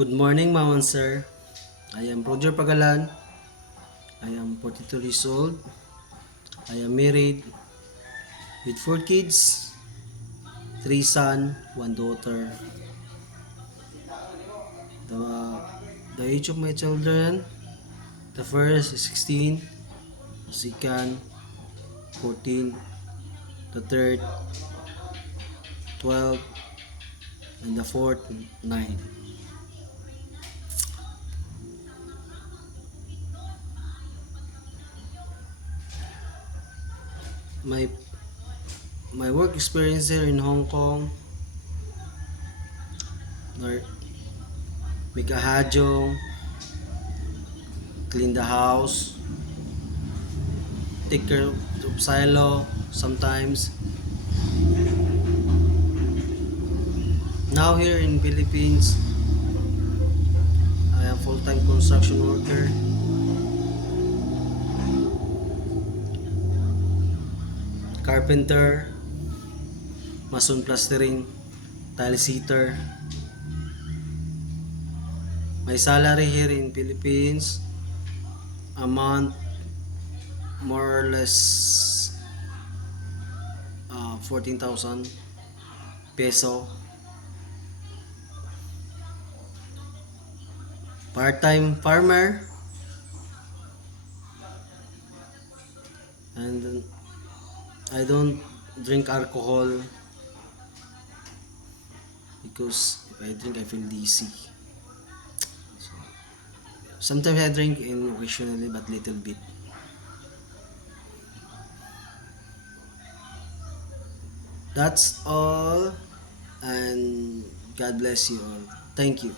Good morning, Ma'am Sir. I am Roger Pagalan. I am 42 years old. I am married with 4 kids, 3 sons, 1 daughter. The, the age of my children, the first is 16, the second 14, the third 12, and the fourth 9. My my work experience here in Hong Kong, or make a hajong, clean the house, take care of silo sometimes. Now here in Philippines, I am full-time construction worker, carpenter, mason plastering, tile seater. My salary here in Philippines a month more or less 14,000 peso. Part-time farmer, and I don't drink alcohol because if I drink I feel dizzy. So, sometimes I drink in occasionally but little bit. That's all, and God bless you all. Thank you.